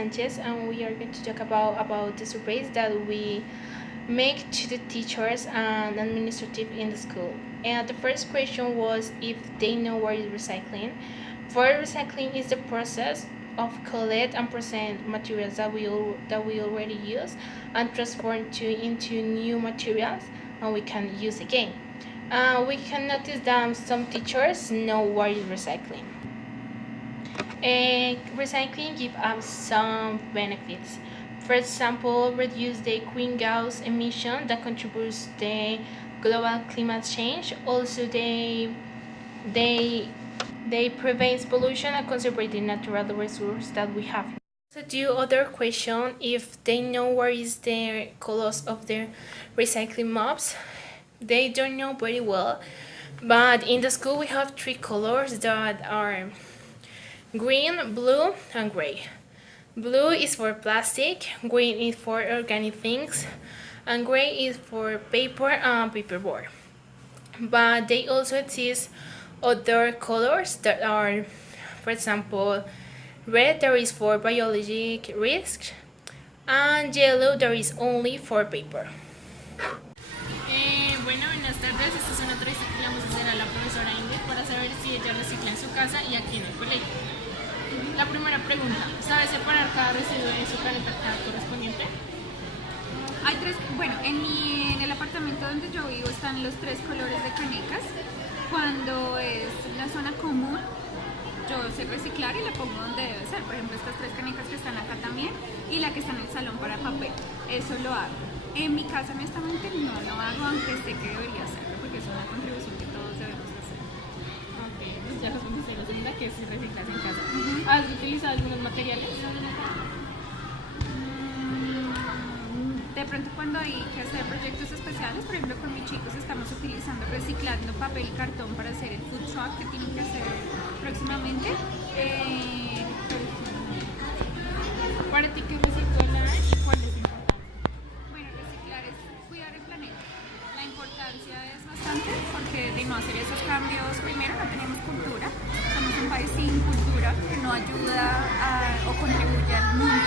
Sánchez, and we are going to talk about the surveys that we make to the teachers and administrative in the school. And the first question was if they know what is recycling. For recycling is the process of collect and present materials that we already use and transform into new materials and we can use again. We can notice that some teachers know what is recycling. Recycling gives us some benefits. For example, reduce the greenhouse emission that contributes to the global climate change. Also, they prevent pollution and conserve the natural resource that we have. So the other question, if they know what is the colors of the recycling mobs, they don't know very well. But in the school we have three colors that are green, blue, and gray. Blue is for plastic, green is for organic things, and gray is for paper and paperboard. But they also exist other colors that are, for example, red there is for biologic risk, and yellow there is only for paper. Bueno, buenas tardes. Esta es una entrevista que le vamos a hacer a la profesora Ingrid para saber si ella recicla en su casa y aquí en el colegio. La primera pregunta, ¿sabe separar cada residuo en su caneta correspondiente? Hay tres, bueno, en el apartamento donde yo vivo están los tres colores de canecas. Cuando es la zona común, yo sé reciclar y la pongo donde debe ser. Por ejemplo, estas tres canecas que están acá también y la que está en el salón para papel. Eso lo hago. En mi casa, honestamente, no lo hago, aunque sé que debería hacerlo, porque es una contribución que todos debemos hacer. Ok, pues ya respondiste la segunda, que es si reciclas en casa. ¿Has utilizado algunos materiales? De pronto cuando hay que hacer proyectos especiales, por ejemplo con mis chicos estamos utilizando, reciclando papel y cartón para hacer el food truck que tienen que hacer próximamente. ¿Para ti qué es reciclar y cuál es importante? Bueno, reciclar es cuidar el planeta. La importancia es bastante porque de no hacer esos cambios, primero no tenemos cultura, somos un país sin cultura que no ayuda o contribuye al mundo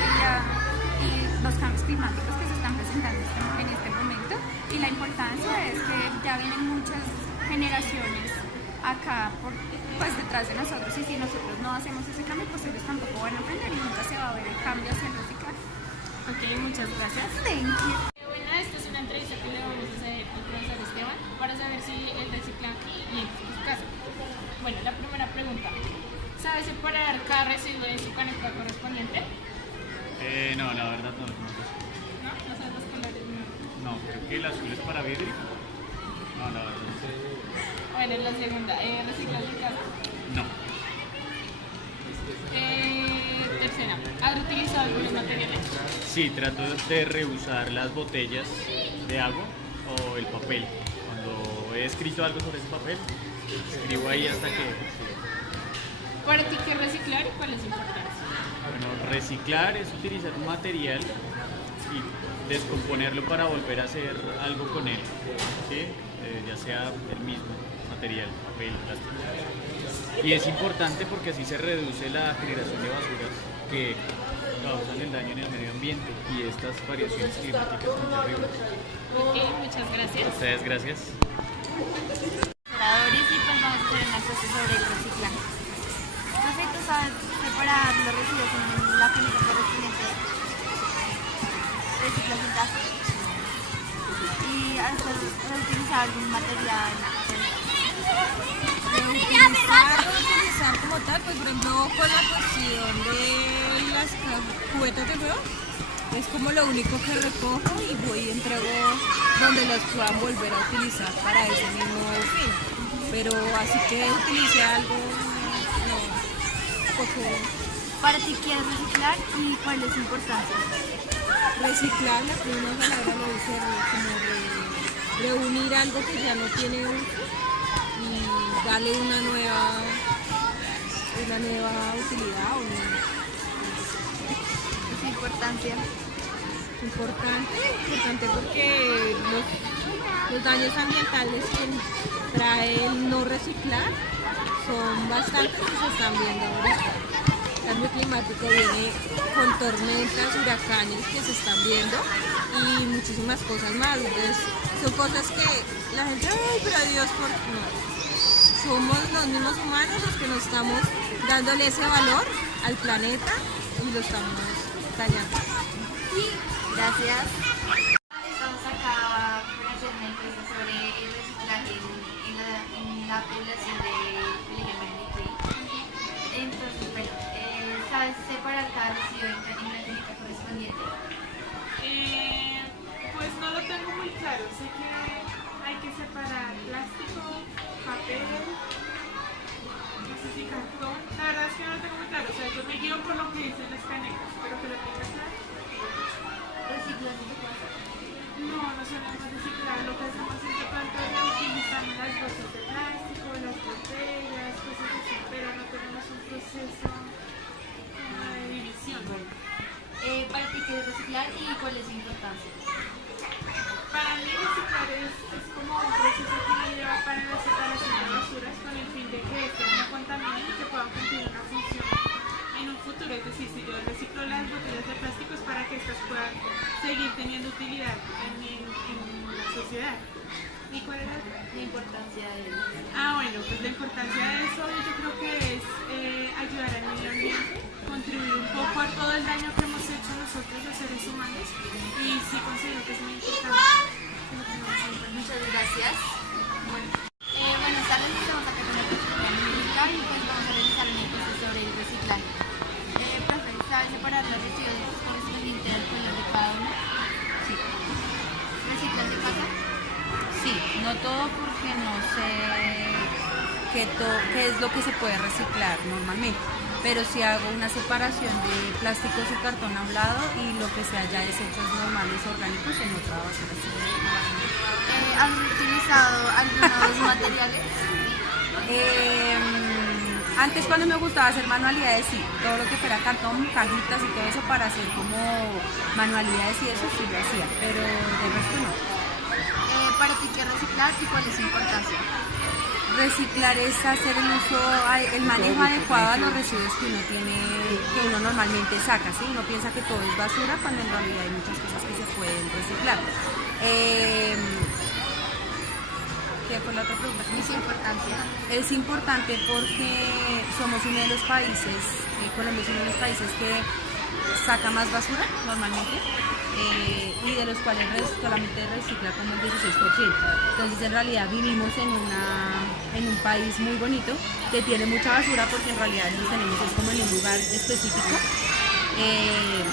y los cambios climáticos que se están presentando en este momento. Y la importancia es que ya vienen muchas generaciones acá pues detrás de nosotros, y si nosotros no hacemos ese cambio, pues ellos tampoco van a aprender y nunca se va a ver el cambio hacia el reciclaje. Ok, muchas gracias. Thank you. Bueno, esta es una entrevista que le vamos a hacer al profesor Esteban para saber si el reciclaje y en su casa. Bueno, la primera pregunta, ¿sabe separar cada residuo en su caneta correspondiente? No, la verdad no. ¿No? ¿No sabes los colores? No, creo que el azul es para vidrio. No, la verdad no sé. Bueno, la segunda, ¿reciclas en casa? No. Tercera, ¿has utilizado algunos materiales? Sí, trato de reusar las botellas de agua o el papel. Cuando he escrito algo sobre ese papel, escribo ahí hasta que... ¿Para ti qué es reciclar y cuál es su importancia? Bueno, reciclar es utilizar un material y descomponerlo para volver a hacer algo con él, ¿sí? Ya sea el mismo material, papel, plástico. Y es importante porque así se reduce la generación de basuras que causan el daño en el medio ambiente y estas variaciones climáticas son terribles. Ok, muchas gracias. A ustedes, gracias. Y pues vamos a hacer una cosa sobre el reciclaje. Entonces tú sabes separar los residuos en la caneta correspondiente, reciclas en casa y reutilizar algún material. Reutilizar como tal, pues por ejemplo con la cuestión de las cubetas de huevo, es como lo único que recojo y voy y entrego donde las puedan volver a utilizar para ese mismo fin. Pero así que utilice algo, no, poco. ¿Para ti qué es reciclar y cuál es su importancia? Reciclar, la primera palabra lo dice como reunir algo que ya no tiene uso y darle una nueva utilidad. ¿Su importancia? Importante porque los daños ambientales que trae el no reciclar son bastantes y se están viendo ahorita. cambio climático viene con tormentas, huracanes que se están viendo y muchísimas cosas más. Entonces, son cosas que la gente, ay, pero Dios, por no. Somos los mismos humanos los que nos estamos dándole ese valor al planeta y lo estamos dañando. Gracias. Estamos acá para hacer una encuesta sobre el reciclaje en la población de LGBT. Entonces, bueno, ¿sabes separar cada residuo en la técnica correspondiente? Pues no lo tengo muy claro. Sé que hay que separar plástico, papel, no sé si cartón. La verdad es que no lo tengo muy claro. O sea, yo me guío por lo que dicen las canecas, pero que lo tenga claro. ¿Reciclas en tu casa? No, no solemos reciclar. Lo que hacemos es de pronto reutilizar las bolsas de plástico, las botellas, cosas así, pero no tenemos un proceso como de división. ¿Para ti qué es reciclar y cuál es su importancia? Para mí reciclar es como un proceso que uno lleva para la separación de basuras con el fin de que estos no contaminen y que puedan cumplir una función en un futuro. Es decir, si yo reciclo las botellas de plástico es para que estas puedan seguir teniendo utilidad en la sociedad. ¿Y cuál era La importancia de bueno, pues la importancia de eso yo creo que es ayudar al medio ambiente, contribuir un poco a todo el daño que hemos hecho nosotros los seres humanos y sí considero que es muy importante que lo tengamos en cuenta. Muchas gracias. Buenas tardes, estamos acá con la profesora Angélica y pues vamos a realizar una encuesta sobre el reciclaje. Profe, ¿sabe separar los residuos correspondientes al color de cada uno? Sí, ¿Reciclas de casa? sí, no todo porque no sé qué es lo que se puede reciclar normalmente, pero sí hago una separación de plásticos y cartón a un lado y lo que sea ya desechos normales orgánicos en otra basura. ¿Has utilizado algunos materiales? Antes cuando me gustaba hacer manualidades, sí, todo lo que fuera cartón, cajitas y todo eso para hacer como manualidades y eso sí lo hacía, pero de resto no. ¿Para ti qué es reciclar y cuál es su importancia? Reciclar es hacer el manejo adecuado a los residuos que uno tiene, que uno normalmente saca, ¿sí? Uno piensa que todo es basura cuando en realidad hay muchas cosas que se pueden reciclar. ¿Qué fue la otra pregunta? ¿Y su importancia? Es importante porque somos uno de los países, Colombia es uno de los países que saca más basura normalmente y de los cuales solamente recicla como el 16%. Entonces en realidad vivimos en un país muy bonito que tiene mucha basura porque en realidad nos tenemos es como en un lugar específico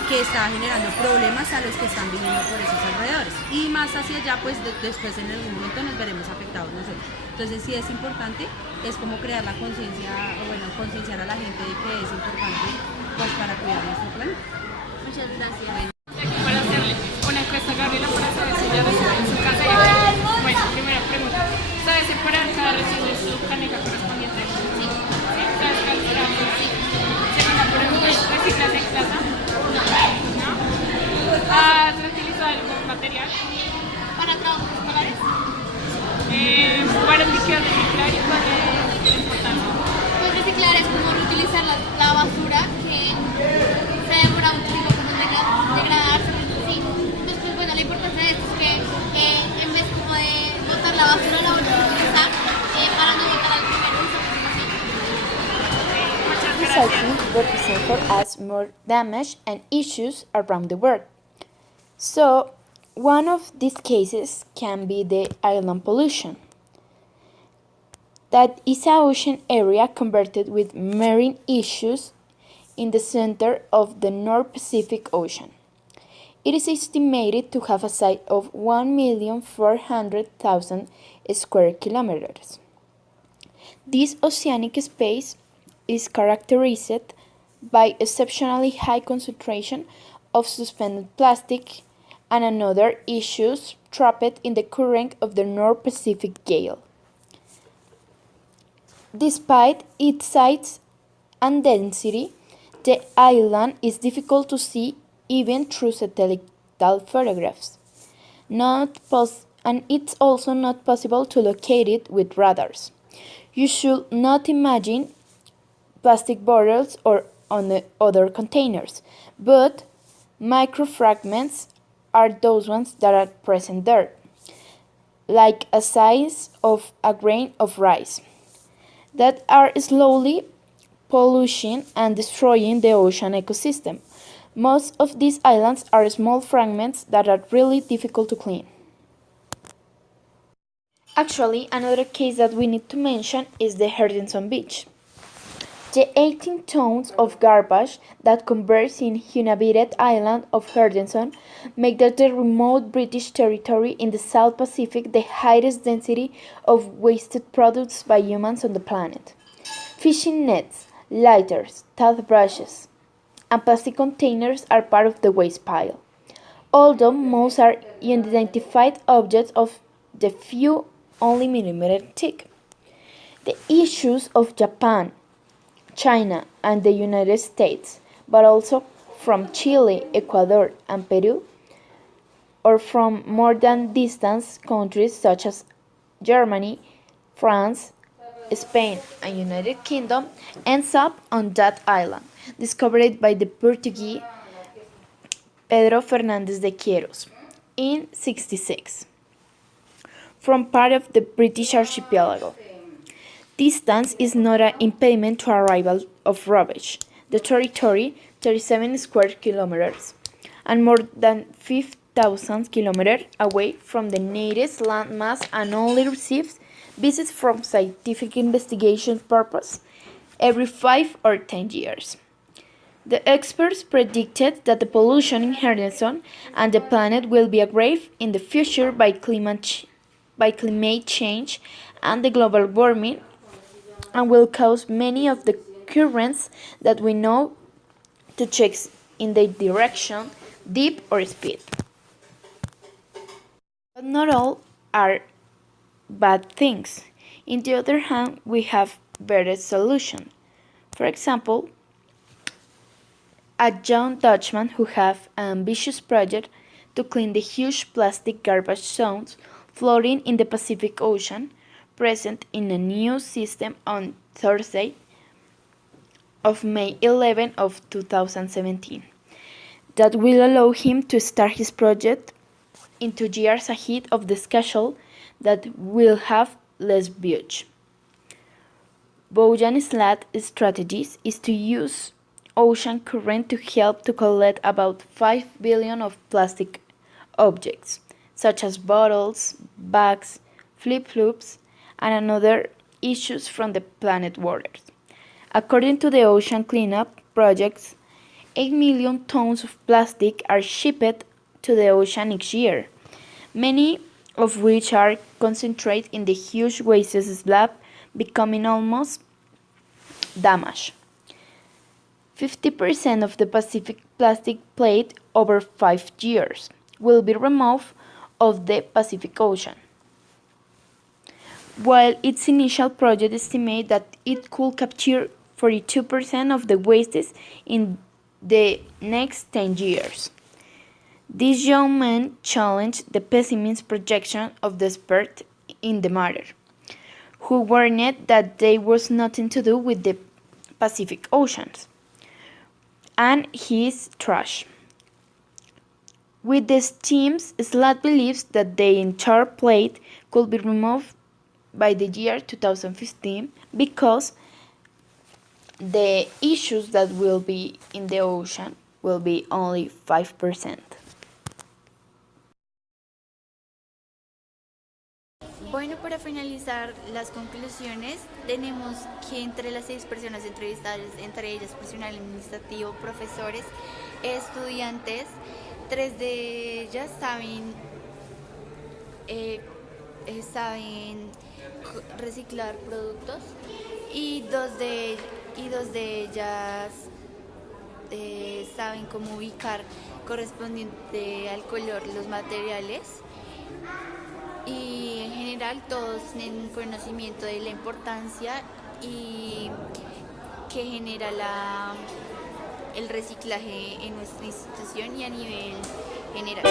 que está generando problemas a los que están viviendo por esos alrededores. Y más hacia allá, pues después en algún momento nos veremos afectados nosotros. Entonces sí es importante, es como crear la conciencia, o bueno, concienciar a la gente de que es importante pues para cuidar nuestro planeta. Muchas gracias. Aquí para hacerle una encuesta a Gabriela para saber si ya recibe en su casa y acá. Bueno, primera pregunta. ¿Sabes separar cada residuo de su caneca correspondiente? Sí. ¿Sí? ¿Sabes calcular? Sí. Segunda pregunta. ¿Reciclas en casa? No. ¿No? ¿Has reutilizado algún material? ¿Para trabajos escolares? ¿Para ti qué es reciclar y cuál es la importancia? Pues reciclar es como reutilizar la basura que se demora un tiempo como en degradarse. Sí. Entonces, pues bueno, la importancia de esto es que en vez como de botar la basura, la volvemos a utilizar para no botar al primer uso. Muchas gracias. Recycling represents for us more damage and issues around the world. So, one of these cases can be the island pollution. That is an ocean area converted with marine issues in the center of the North Pacific Ocean. It is estimated to have a size of 1,400,000 square kilometers. This oceanic space is characterized by exceptionally high concentration of suspended plastic and other issues trapped in the current of the North Pacific Gale. Despite its size and density, the island is difficult to see even through satellite photographs. And it's also not possible to locate it with radars. You should not imagine plastic bottles or on the other containers, but microfragments are those ones that are present there, like a size of a grain of rice, that are slowly polluting and destroying the ocean ecosystem. Most of these islands are small fragments that are really difficult to clean. Actually, another case that we need to mention is the Henderson Beach. The 18 tons of garbage that converge in uninhabited island of Henderson make that the remote British territory in the South Pacific the highest density of wasted products by humans on the planet. Fishing nets, lighters, toothbrushes, and plastic containers are part of the waste pile. Although most are unidentified objects of the few only millimeter thick. The issues of Japan, China, and the United States, but also from Chile, Ecuador, and Peru, or from more than distant countries such as Germany, France, Spain, and United Kingdom, ends up on that island, discovered by the Portuguese Pedro Fernandes de Queiroz in 66, from part of the British archipelago. Distance is not an impediment to arrival of rubbish. The territory, 37 square kilometers, and more than 5,000 kilometers away from the nearest landmass, and only receives visits from scientific investigation purpose every 5 or 10 years. The experts predicted that the pollution in Henderson and the planet will be aggraved in the future by climate change and the global warming, and will cause many of the currents that we know to check in their direction, deep or speed. But not all are bad things. On the other hand, we have better solutions. For example, a young Dutchman who have an ambitious project to clean the huge plastic garbage zones floating in the Pacific Ocean, present in a new system on Thursday of May 11 of 2017, that will allow him to start his project in 2 years ahead of the schedule that will have less budget. Bojan Slat strategies is to use ocean current to help to collect about 5 billion of plastic objects, such as bottles, bags, flip-flops, and other issues from the planet waters. According to the ocean cleanup projects, 8 million tons of plastic are shipped to the ocean each year, many of which are concentrated in the huge waste slab, becoming almost damaged. 50% of the Pacific plastic plate over 5 years will be removed of the Pacific Ocean, while its initial project estimated that it could capture 42% of the wastes in the next 10 years. This young man challenged the pessimist projection of the experts in the matter, who warned that there was nothing to do with the Pacific Oceans and his trash. With the steams, Slat believes that the entire plate could be removed by the year 2015 because the issues that will be in the ocean will be only 5%. Bueno, para finalizar las conclusiones, tenemos que entre las 6 personas entrevistadas, entre ellas personal administrativo, profesores, estudiantes, 3 de ellas saben reciclar productos y dos de ellas saben cómo ubicar correspondiente al color los materiales. Y en general todos tienen conocimiento de la importancia y que genera el reciclaje en nuestra institución y a nivel general.